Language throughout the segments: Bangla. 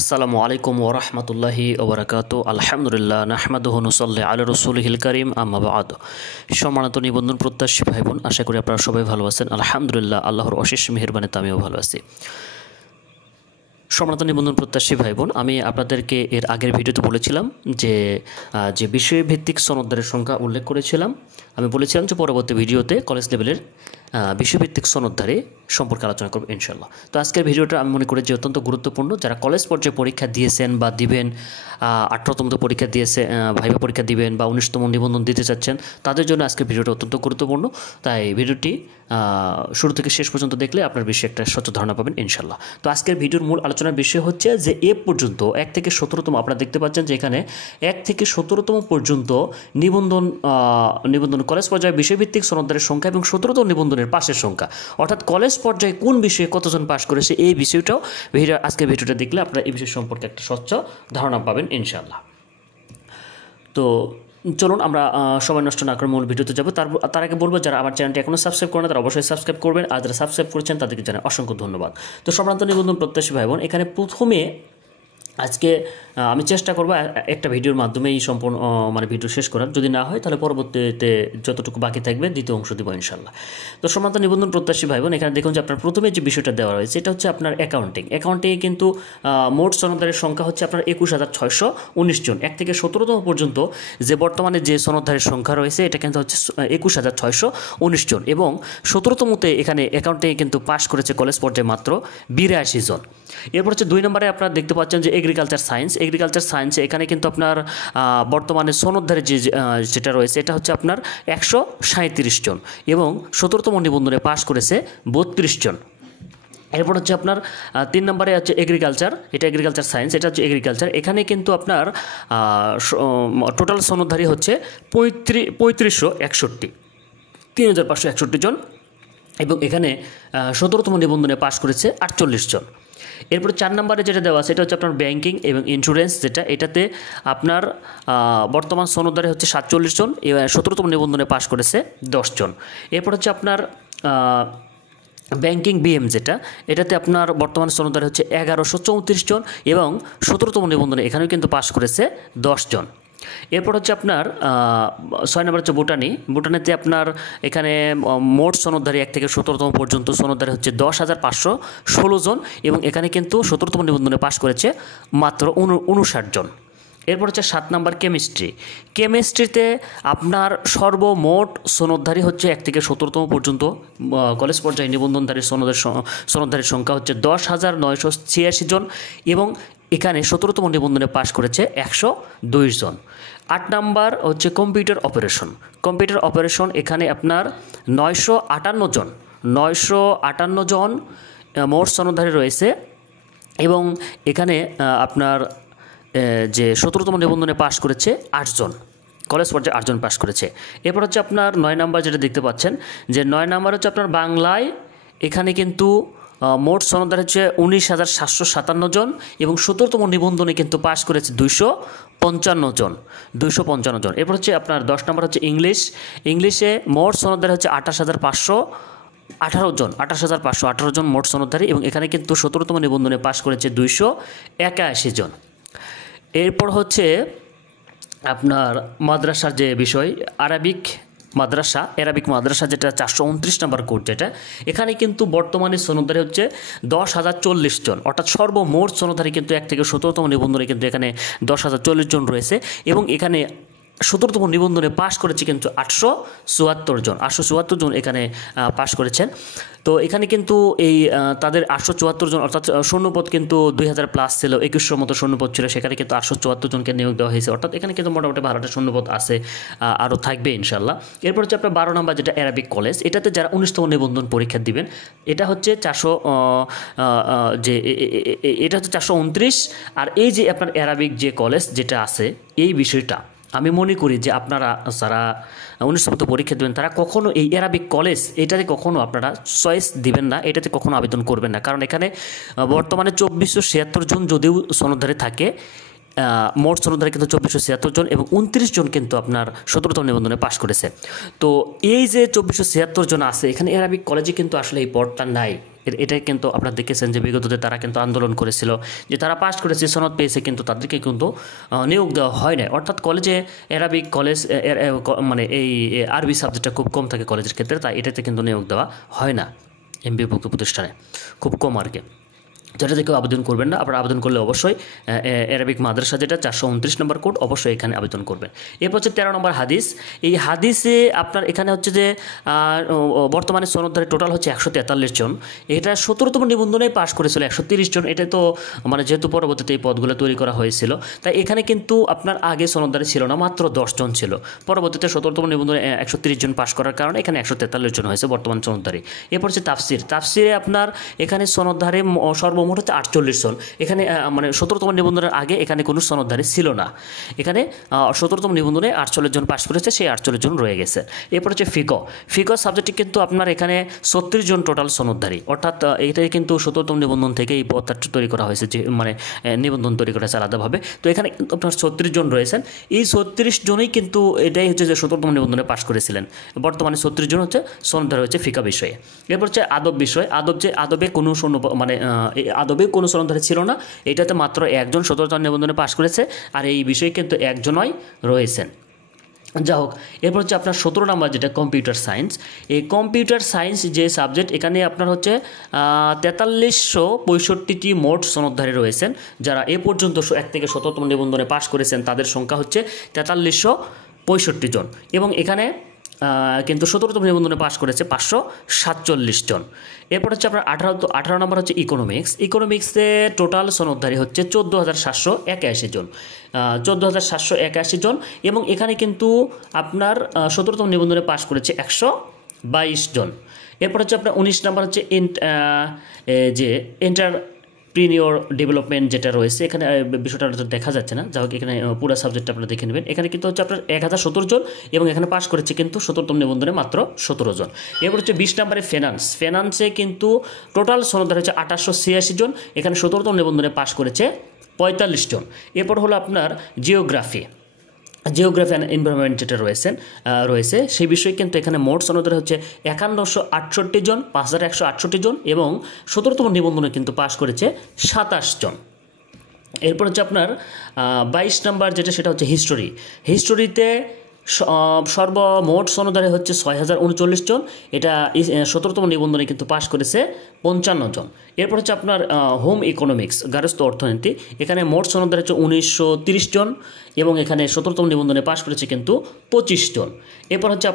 আসসালামু আলাইকুম ওরহমতুল্লাহি ওবরাকাত আলহামদুলিল্লাহ নাহমাদুহু নুসাল্লি আলা রাসূলিহিল কারীম আম্মা বা'দ। সম্মানিত নিবন্ধন প্রত্যাশী ভাই বোন, আশা করি আপনারা সবাই ভালো আছেন। আলহামদুলিল্লাহ, আল্লাহর অশেষ মেহেরবানিতে আমিও ভালো আছি। সম্মানিত নিবন্ধন প্রত্যাশী ভাই বোন, আমি আপনাদেরকে এর আগের ভিডিওতে বলেছিলাম যে বিষয়ভিত্তিক সনদদারের সংখ্যা উল্লেখ করেছিলাম। আমি বলেছিলাম যে পরবর্তী ভিডিওতে কলেজ লেভেলের বিষয়ভিত্তিক সনদদারি সম্পর্কে আলোচনা করব ইনশাল্লাহ। তো আজকের ভিডিওটা আমি মনে করি যে অত্যন্ত গুরুত্বপূর্ণ। যারা কলেজ পর্যায়ে পরীক্ষা দিয়েছেন বা দিবেন, 18তম পরীক্ষা দিয়েছে, ভাইভা পরীক্ষা দিবেন বা 19তম নিবন্ধন দিতে চাচ্ছেন, তাদের জন্য আজকের ভিডিওটা অত্যন্ত গুরুত্বপূর্ণ। তাই ভিডিওটি শুরু থেকে শেষ পর্যন্ত দেখলে আপনার বিষয়ে একটা সচ্চ ধারণা পাবেন ইনশাল্লাহ। তো আজকের ভিডিওর মূল আলোচনার বিষয় হচ্ছে যে এ পর্যন্ত 1 থেকে 17তম, আপনারা দেখতে পাচ্ছেন যে এখানে 1 থেকে 17তম পর্যন্ত নিবন্ধন কলেজ পর্যায়ে বিষয়ভিত্তিক সনদদারের সংখ্যা এবং 17তম নিবন্ধনের পাশের সংখ্যা, অর্থাৎ কলেজ পর্যায়ে কোন বিষয়ে কতজন পাশ করেছে এই বিষয়টাও আজকের ভিডিওটা দেখলে আপনারা এই বিষয় সম্পর্কে একটা স্বচ্ছ ধারণা পাবেন ইনশাল্লাহ। তো চলুন আমরা সময় নষ্ট না করে মূল ভিডিওতে যাবো। তার আগে বলবো, যারা আমার চ্যানেলটি এখনও সাবস্ক্রাইব করেন তারা অবশ্যই সাবস্ক্রাইব করবেন, আর যারা সাবস্ক্রাইব করেছেন তাদেরকে জানাই অসংখ্য ধন্যবাদ। তো সম্ভ্রান্ত নিবন্ধন প্রত্যাশী ভাই বোন, এখানে প্রথমে আজকে আমি চেষ্টা করবো একটা ভিডিওর মাধ্যমেই সম্পূর্ণ ভিডিও শেষ করার। যদি না হয় তাহলে পরবর্তীতে যতটুকু বাকি থাকবে দ্বিতীয় অংশ দেবো ইনশাল্লাহ। তো সম্মানিত নিবন্ধন প্রত্যাশী ভাই বোন, এখানে দেখুন যে আপনার প্রথমে যে বিষয়টা দেওয়া রয়েছে এটা হচ্ছে আপনার অ্যাকাউন্টিংয়ে কিন্তু মোট সনদদারের সংখ্যা হচ্ছে আপনার 21,619 জন। 1 থেকে 17তম পর্যন্ত যে বর্তমানে যে সনদদারের সংখ্যা রয়েছে এটা কিন্তু হচ্ছে 21,619 জন, এবং 17তমতে এখানে অ্যাকাউন্টিংয়ে কিন্তু পাশ করেছে কলেজ পর্যায়ে মাত্র 82 জন। এরপর হচ্ছে 2 নম্বরে আপনারা দেখতে পাচ্ছেন যে এগ্রিকালচার সায়েন্সে এখানে কিন্তু আপনার বর্তমানে সনদদারে যেটা রয়েছে এটা হচ্ছে আপনার 137 জন, এবং 17তম নিবন্ধনে পাশ করেছে 32 জন। এরপর হচ্ছে আপনার 3 নম্বরে হচ্ছে এগ্রিকালচার সায়েন্স, এটা হচ্ছে এগ্রিকালচার। এখানে কিন্তু আপনার টোটাল সনদধারী হচ্ছে 3561 জন, এবং এখানে 17তম নিবন্ধনে পাশ করেছে 48 জন। এরপর 4 নম্বরে যেটা দেওয়া আছে এটা হচ্ছে আপনার ব্যাংকিং এবং ইন্স্যুরেন্স, এটাতে আপনার বর্তমান সনদদারে হচ্ছে 47 জন, 17তম নিবন্ধনে পাশ করেছে 10 জন। এরপর হচ্ছে আপনার ব্যাংকিং বিএম, এটাতে আপনার বর্তমান সনদদারে হচ্ছে 1134 জন, এবং 17তম নিবন্ধনে এখানেও কিন্তু পাশ করেছে 10 জন। এরপর হচ্ছে আপনার 6 নম্বর হচ্ছে ভুটানিতে আপনার এখানে মোট সনদধারী 1 থেকে 17তম পর্যন্ত সনদধারী হচ্ছে 10,516 জন, এবং এখানে কিন্তু 17তম নিবন্ধনে পাশ করেছে মাত্র 59 জন। এরপর হচ্ছে 7 নম্বর কেমিস্ট্রিতে আপনার সর্বমোট সনদধারী হচ্ছে 1 থেকে 17তম পর্যন্ত কলেজ পর্যায়ে নিবন্ধনধারী সনদধারীর সংখ্যা হচ্ছে 10,986 জন, এবং এখানে 17তম নিবন্ধনে পাশ করেছে 102 জন। 8 নাম্বার হচ্ছে কম্পিউটার অপারেশন, এখানে আপনার 958 জন মোট সনদধারী রয়েছে, এবং এখানে আপনার যে 17তম নিবন্ধনে পাশ করেছে 8 জন, কলেজ পর্যায়ে 8 জন পাশ করেছে। এরপর হচ্ছে আপনার 9 নাম্বার যেটা দেখতে পাচ্ছেন যে 9 নাম্বার হচ্ছে আপনার বাংলায়, এখানে কিন্তু মোট সনদদার হচ্ছে 19,757 জন, এবং 17তম নিবন্ধনে কিন্তু পাশ করেছে 255 জন। এরপর হচ্ছে আপনার 10 নম্বর হচ্ছে ইংলিশে মোট সনদদার হচ্ছে 28,518 জন মোট সনদধারী, এবং এখানে কিন্তু 17তম নিবন্ধনে পাশ করেছে 281 জন। এরপর হচ্ছে আপনার মাদ্রাসার যে বিষয়, আরবিক মাদ্রাসা যেটা 429 নম্বর কোড, এখানে কিন্তু বর্তমানে সনদধারী হচ্ছে 10,040 জন, অর্থাৎ সর্বমোট সনদধারী কিন্তু 1 থেকে 17তম নিবন্ধনে কিন্তু এখানে 10,040 জন রয়েছে, এবং এখানে 17তম নিবন্ধনে পাশ করেছে কিন্তু 874 জন এখানে পাশ করেছেন। তো এখানে কিন্তু এই তাদের 874 জন, অর্থাৎ শূন্যপদ কিন্তু 2000 প্লাস ছিল, 2100 মতো শূন্যপদ ছিল, সেখানে কিন্তু 874 জনকে নিয়োগ দেওয়া হয়েছে, অর্থাৎ এখানে কিন্তু মোটামুটি 12টা শূন্যপদ আছে, আরও থাকবে ইনশাল্লাহ। এরপর হচ্ছে আপনার 12 নম্বর যেটা অ্যারাবিক কলেজ, এটাতে যারা 19তম নিবন্ধন পরীক্ষা দিবেন, এটা হচ্ছে 429, আর এই যে আপনার অ্যারাবিক যে কলেজ যেটা আছে, এই বিষয়টা আমি মনে করি যে আপনারা যারা 19তম পরীক্ষা দেবেন তারা কখনো এই অ্যারাবিক কলেজ এটাতে কখনো আপনারা চয়েস দিবেন না, এটাতে কখনো আবেদন করবেন না, কারণ এখানে বর্তমানে 2476 জন যদিও সনদধারী থাকে, মোট সনদধারী কিন্তু 2476 জন এবং 29 জন কিন্তু আপনার 17তম নিবন্ধনে পাশ করেছে। তো এই যে 2476 জন আছে এখানে অ্যারাবিক কলেজে কিন্তু আসলে এই পদটা নাই। এটাই কিন্তু আপনারা দেখেছেন যে বিগততে তারা কিন্তু আন্দোলন করেছিল যে তারা পাশ করেছে, সনদ পেয়েছে, কিন্তু তাদেরকে কিন্তু নিয়োগ দেওয়া হয় না। অর্থাৎ কলেজে অ্যারাবিক কলেজ মানে এই আরবি সাবজেক্টটা খুব কম থাকে কলেজের ক্ষেত্রে, তাই এটাতে কিন্তু নিয়োগ দেওয়া হয় না এমবিভুক্ত প্রতিষ্ঠানে, খুব কম আর কি। যেটাতে কেউ আবেদন করবেন না। আপনারা আবেদন করলে অবশ্যই অ্যারাবিক মাদ্রাসা যেটা 429 নম্বর কোড, অবশ্যই এখানে আবেদন করবেন। এরপর হচ্ছে 13 নম্বর হাদিস। এই হাদিসে আপনার এখানে হচ্ছে যে বর্তমানে সনদধারী টোটাল হচ্ছে 143 জন। এটা 17তম নিবন্ধনে পাশ করেছিল 130 জন। এটা তো মানে যেহেতু পরবর্তীতে এই পদগুলো তৈরি করা হয়েছিল, তাই এখানে কিন্তু আপনার আগে সনদধারী ছিল না, মাত্র 10 জন ছিল। পরবর্তীতে 17তম নিবন্ধনে 130 জন পাশ করার কারণে এখানে 143 জন হয়েছে বর্তমান সনদধারী। এরপর হচ্ছে তাফসির। তাফসিরে আপনার এখানে সনদধারী সর্বমোট হচ্ছে 48 জন। এখানে মানে 17তম নিবন্ধনের আগে এখানে কোনো সনদধারী ছিল না। এখানে 17তম নিবন্ধনে 48 জন পাশ করেছে, সেই 48 জন রয়ে গেছে। এরপর হচ্ছে ফিকহ। ফিকহ সাবজেক্টে কিন্তু আপনার এখানে 36 জন টোটাল সনদধারী, অর্থাৎ এটাই কিন্তু 17তম নিবন্ধন থেকে এই পদটা তৈরি করা হয়েছে, যে মানে নিবন্ধন তৈরি করা হয়েছে আলাদাভাবে। তো এখানে কিন্তু আপনার 36 জন রয়েছেন। এই 36 জনই কিন্তু এটাই হচ্ছে যে 17তম নিবন্ধনে পাশ করেছিলেন। বর্তমানে 36 জন হচ্ছে সনদধারী হচ্ছে ফিকহ বিষয়ে। এরপর হচ্ছে আদব বিষয়। আদবে কোনো মানে আদবে কোনো সনদধারী ছিল না। এটাতে মাত্র একজন 17তম নিবন্ধনে পাশ করেছে, আর এই বিষয়ে কিন্তু একজনই রয়েছেন। যা হোক, এরপর হচ্ছে আপনার 17 নম্বর যেটা কম্পিউটার সায়েন্স। এই কম্পিউটার সায়েন্স যে সাবজেক্ট, এখানে আপনার হচ্ছে 4365টি মোট সনদধারী রয়েছেন, যারা এ পর্যন্ত 1 থেকে 17তম নিবন্ধনে পাশ করেছেন তাদের সংখ্যা হচ্ছে 4365 জন। এবং এখানে কিন্তু 17তম নিবন্ধনে পাশ করেছে 547 জন। এরপর হচ্ছে আপনার 18 নম্বর হচ্ছে ইকোনমিক্স। ইকোনমিক্সে টোটাল সনদধারী হচ্ছে 14,781 জন, 14,781 জন। এবং এখানে কিন্তু আপনার 17তম নিবন্ধনে পাশ করেছে 122 জন। এরপর হচ্ছে আপনার 19 নম্বর হচ্ছে যে এন্টারপ্রিনিওর ডেভেলপমেন্ট যেটা রয়েছে, এখানে বিষয়টা দেখা যাচ্ছে না, যা হোক এখানে পুরো সাবজেক্টটা আপনারা দেখে নেবেন। এখানে কিন্তু হচ্ছে আপনার 1017 জন এবং এখানে পাশ করেছে কিন্তু 17তম নিবন্ধনে মাত্র 17 জন। এরপর হচ্ছে 20 নম্বরে ফিনান্সে কিন্তু টোটাল সনদধারী হচ্ছে 2886 জন, এখানে 17তম নিবন্ধনে পাশ করেছে 45 জন। এরপর হলো আপনার জিওগ্রাফি অ্যান্ড এনভায়রনমেন্ট যেটা রয়েছে সেই বিষয়ে কিন্তু এখানে মোট সনদধারী হচ্ছে 5168 জন, 5168 জন, এবং 17তম নিবন্ধনে কিন্তু পাশ করেছে 27 জন। এরপর হচ্ছে আপনার 22 নম্বর যেটা, সেটা হচ্ছে হিস্টোরিতে সর্বমোট সনদধারী হচ্ছে 6039 জন। এটা 17তম নিবন্ধনে কিন্তু পাশ করেছে 55 জন। এরপর হচ্ছে আপনার হোম ইকোনমিক্স, গার্হস্থ্য অর্থনীতি। এখানে মোট সনদধারী হচ্ছে 1930 জন এবং এখানে 17তম নিবন্ধনে পাশ করেছে কিন্তু 25 জন। এরপর হচ্ছে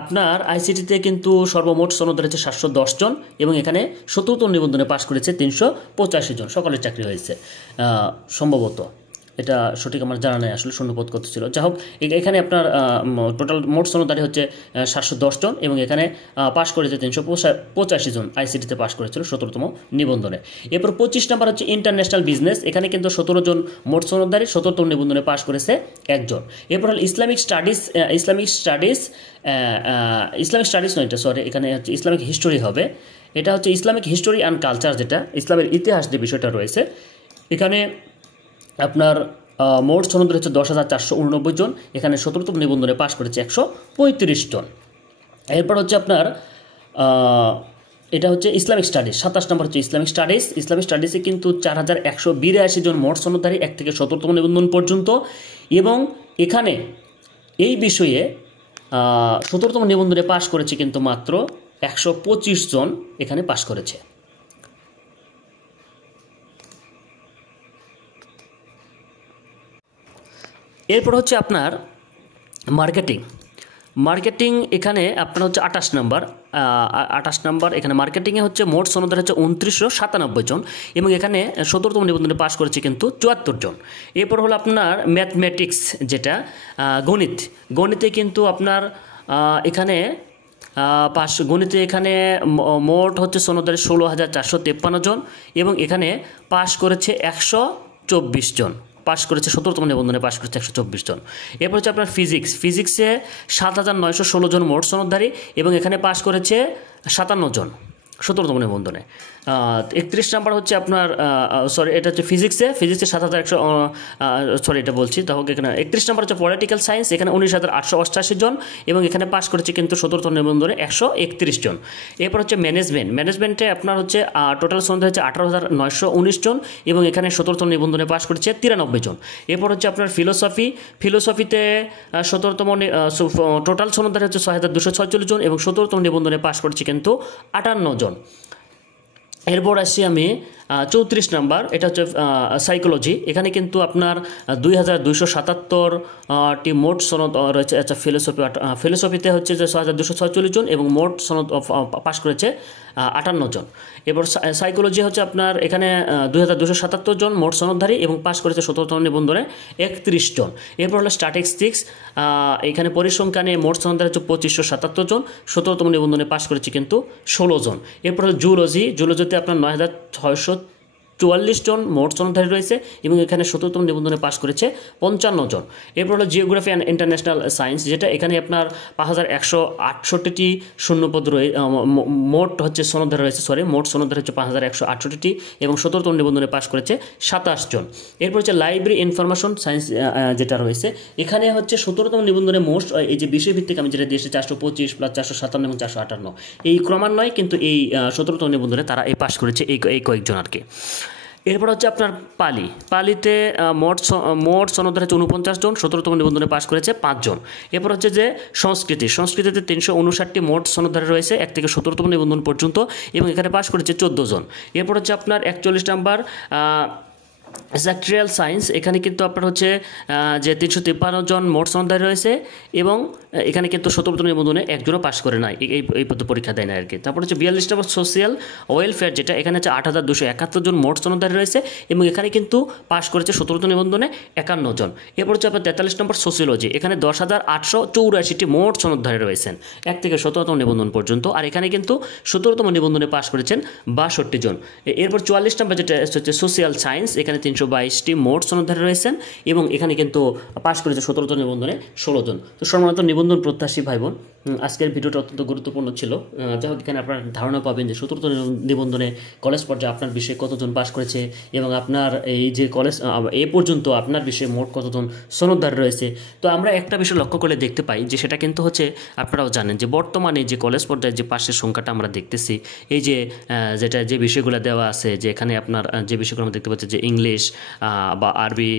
আপনার আইসিটিতে কিন্তু সর্বমোট সনদধারী হচ্ছে 710 জন এবং এখানে 17তম নিবন্ধনে পাশ করেছে 385 জন। সকলের চাকরি হয়েছে সম্ভবত, এটা সঠিক আমার জানা নেই, আসলে শূন্যপদ কত ছিল। যা হোক, এখানে আপনার টোটাল মোট সনদধারী হচ্ছে 710 জন এবং এখানে পাশ করেছে 385 জন। আইসিটিতে পাশ করেছিল 17তম নিবন্ধনে। এরপর 25 নম্বর হচ্ছে ইন্টারন্যাশনাল বিজনেস। এখানে কিন্তু 17 জন মোট সনদধারী, 17তম নিবন্ধনে পাশ করেছে একজন। এরপর হল ইসলামিক স্টাডিজ নয়, এটা সরি, এখানে হচ্ছে ইসলামিক হিস্টোরি হবে। এটা হচ্ছে ইসলামিক হিস্টোরি অ্যান্ড কালচার, যেটা ইসলামের ইতিহাস যে বিষয়টা রয়েছে। এখানে আপনার মোট সনদধারী হচ্ছে 10,489 জন, এখানে 17তম নিবন্ধনে পাশ করেছে 135 জন। এরপর হচ্ছে আপনার এটা হচ্ছে ইসলামিক স্টাডিজ। 27 নম্বর হচ্ছে ইসলামিক স্টাডিজে কিন্তু 4182 জন মোট সনদধারী 1 থেকে 17তম নিবন্ধন পর্যন্ত, এবং এখানে এই বিষয়ে 17তম নিবন্ধনে পাশ করেছে কিন্তু মাত্র 125 জন এখানে পাশ করেছে। এরপর হচ্ছে আপনার মার্কেটিং এখানে আপনার হচ্ছে 28 নম্বর। এখানে মার্কেটিংয়ে হচ্ছে মোট সনদধারী হচ্ছে 2997 জন এবং এখানে 17তম নিবন্ধনে পাশ করেছে কিন্তু 74 জন। এরপর হলো আপনার ম্যাথমেটিক্স, যেটা গণিতে কিন্তু আপনার এখানে গণিতে এখানে মোট হচ্ছে সনদধারী 16,453 জন এবং এখানে পাশ করেছে 124 জন। পাশ করেছে 17তম নিবন্ধনে পাশ করেছে 124 জন। এরপর হচ্ছে আপনার ফিজিক্সে 7,916 জন মোট সনদধারী এবং এখানে পাশ করেছে 57 জন। 17তম নিবন্ধনে। 31 নাম্বার হচ্ছে আপনার এটা হচ্ছে ফিজিক্সে 7100 এটা বলছি তাহলে এখানে 31 নাম্বার হচ্ছে পলিটিক্যাল সায়েন্স, এখানে 19,888 জন এবং এখানে পাশ করেছে কিন্তু 17তম নিবন্ধনে 131 জন। এরপর হচ্ছে ম্যানেজমেন্টে আপনার হচ্ছে টোটাল সনদ হচ্ছে 18,919 জন এবং এখানে 17তম নিবন্ধনে পাশ করেছে 93 জন। এরপর হচ্ছে আপনার ফিলোসফিতে 17তম টোটাল সনদ হচ্ছে 6,246 জন এবং 17তম নিবন্ধনে পাশ করেছে কিন্তু 58 জন। এরপর আসছি আমি 34 নাম্বার, এটা হচ্ছে সাইকোলজি, এখানে কিন্তু আপনার 2,277টি মোট সনদ রয়েছে। আচ্ছা ফিলোসফিতে হচ্ছে যে 6,246 জন এবং মোট সনদ পাশ করেছে 58 জন। এরপর সাইকোলজি হচ্ছে আপনার এখানে 2,277 জন মোট সনদধারী এবং পাশ করেছে 17তম নিবন্ধনে 31 জন। এরপর হলো স্ট্যাটিস্টিক্স, এখানে পরিসংখ্যানে মোট সনদধারী হচ্ছে 2,577 জন, 17তম নিবন্ধনে পাশ করেছে কিন্তু 16 জন। এরপর হলো জুলজিতে আপনার 9,644 জন মোট সনদধারী রয়েছে এবং এখানে 17তম নিবন্ধনে পাশ করেছে 55 জন। এরপর হলো জিওগ্রাফি অ্যান্ড ইন্টারন্যাশনাল সায়েন্স, যেটা এখানে আপনার 5,168টি শূন্যপদ মোট হচ্ছে সনদধারী রয়েছে মোট সনদধারী হচ্ছে 5,168টি এবং 17তম নিবন্ধনে পাশ করেছে 27 জন। এরপর হচ্ছে লাইব্রেরি ইনফরমেশন সায়েন্স যেটা রয়েছে, এখানে হচ্ছে 17তম নিবন্ধনে মোট এই যে বিষয়ভিত্তিক আমি যেটা দিয়েছি 425 প্লাস 457 এবং 458 এই ক্রমান্বয়ে কিন্তু এই 17তম নিবন্ধনে তারা এই পাশ করেছে এই কয়েকজন আর কি। এরপর হচ্ছে আপনার পালিতে মোট সনদধারী হচ্ছে 49 জন, 17তম নিবন্ধনে পাশ করেছে 5 জন। এরপর হচ্ছে যে সংস্কৃতিতে 359টি মোট সনদধারী রয়েছে 1 থেকে 17তম নিবন্ধন পর্যন্ত এবং এখানে পাশ করেছে 14 জন। এরপর হচ্ছে আপনার 41 নাম্বার স্ট্রাকচারাল সায়েন্স, এখানে কিন্তু আপনার হচ্ছে যে 353 জন মোট সনদধারী রয়েছে এবং এখানে কিন্তু 17তম নিবন্ধনে একজনও পাশ করে নাই, এই পরীক্ষা দেয় না আর কি। তারপর হচ্ছে 42 নম্বর সোশ্যাল ওয়েলফেয়ার, যেটা এখানে হচ্ছে 8,271 জন মোট সনদধারী রয়েছে এবং এখানে কিন্তু পাশ করেছে 17তম নিবন্ধনে 51 জন। এরপর হচ্ছে আপনার 43 নম্বর সোসিওলজি, এখানে 10,884টি মোট সনদধারী রয়েছেন 1 থেকে 17তম নিবন্ধন পর্যন্ত, আর এখানে কিন্তু 17তম নিবন্ধনে পাশ করেছেন 62 জন। এরপর 44 নম্বর যেটা হচ্ছে সোশ্যাল সায়েন্স, এখানে 322টি মোট সনদধারী রয়েছেন এবং এখানে কিন্তু পাশ করেছে 17তম নিবন্ধনে 16 জন। তো সম্মানিত নিবন্ধন প্রত্যাশী ভাই বোন, আজকের ভিডিওটা অত্যন্ত গুরুত্বপূর্ণ ছিল। যাই হোক, এখানে আপনার ধারণা পাবেন যে 17তম নিবন্ধনে কলেজ পর্যায়ে আপনার বিষয়ে কতজন পাশ করেছে এবং আপনার এই যে কলেজ এ পর্যন্ত আপনার বিষয়ে মোট কতজন সনদধারী রয়েছে। তো আমরা একটা বিষয় লক্ষ্য করলে দেখতে পাই যে সেটা কিন্তু হচ্ছে আপনারাও জানেন যে বর্তমানে যে কলেজ পর্যায়ে যে পাশের সংখ্যাটা আমরা দেখতেছি, এই যে যে বিষয়গুলো দেওয়া আছে, যে এখানে আপনার যে বিষয়গুলো আমরা দেখতে পাচ্ছি যে ইংলিশ বা আরবি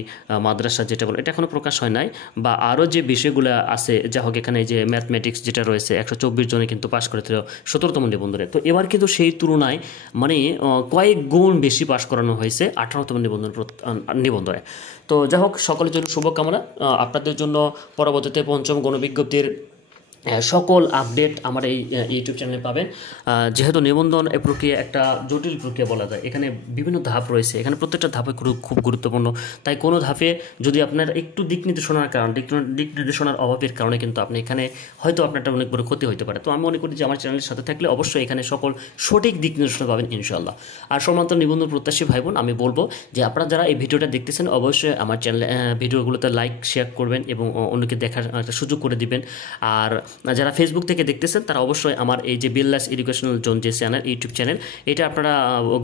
মাদ্রাসা যেটা বলে এটা এখনও প্রকাশ হয় নাই, বা আরও যে বিষয়গুলো আছে, যা হোক এখানে যে ম্যাথমেটিক্স যেটা রয়েছে 124 জনে কিন্তু পাশ করেছিল 17তম নিবন্ধনে। তো এবার কিন্তু সেই তুলনায় মানে কয়েক গুণ বেশি পাশ করানো হয়েছে 18তম নিবন্ধনে। তো যাই হোক, সকলের জন্য শুভকামনা। আপনাদের জন্য পরবর্তীতে 5ম গণবিজ্ঞপ্তির সকল আপডেট আমার এই ইউটিউব চ্যানেলে পাবেন। যেহেতু নিবন্ধন প্রক্রিয়া একটা জটিল প্রক্রিয়া বলা যায়, এখানে বিভিন্ন ধাপ রয়েছে, এখানে প্রত্যেকটা ধাপে খুব গুরুত্বপূর্ণ। তাই কোনো ধাপে যদি আপনার একটু দিক নির্দেশনার অভাবের কারণে কিন্তু আপনি এখানে হয়তো আপনারটা অনেক বড় ক্ষতি হতে পারে। তো আমি মনে করি যে আমার চ্যানেলের সাথে থাকলে অবশ্যই এখানে সকল সঠিক দিক নির্দেশনা পাবেন ইনশাআল্লাহ। আর সম্মানিত নিবন্ধন প্রত্যাশী ভাই বোন, আমি বলবো যে আপনারা যারা এই ভিডিওটা দেখতেছেন অবশ্যই আমার চ্যানেলে ভিডিওগুলোতে লাইক শেয়ার করবেন এবং অন্যকে দেখার একটা সুযোগ করে দিবেন। আর যারা ফেসবুক থেকে দেখতেছেন তারা অবশ্যই আমার এই যে বিল্লাস এডুকেশনাল জোন যে ইউটিউব চ্যানেল, এটা আপনারা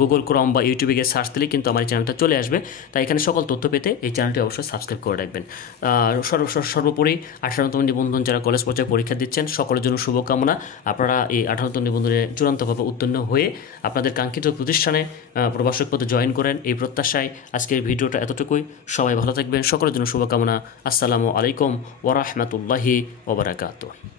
গুগল ক্রোম বা ইউটিউবে গিয়ে সার্চ দিলে কিন্তু আমার এই চ্যানেলটা চলে আসবে। তাই এখানে সকল তথ্য পেতে এই চ্যানেলটি অবশ্যই সাবস্ক্রাইব করে রাখবেন। সর্বোপরি 18তম নিবন্ধন যারা কলেজ পর্যায়ে পরীক্ষা দিচ্ছেন সকলের জন্য শুভকামনা। আপনারা এই 18তম নিবন্ধনে চূড়ান্তভাবে উত্তীর্ণ হয়ে আপনাদের কাঙ্ক্ষিত প্রতিষ্ঠানে প্রভাষক পদে জয়েন করেন, এই প্রত্যাশায় আজকের ভিডিওটা এতটুকুই। সবাই ভালো থাকবেন, সকলের জন্য শুভকামনা। আসসালামু আলাইকুম ওয়া রাহমাতুল্লাহি ওয়া বারাকাতুহু।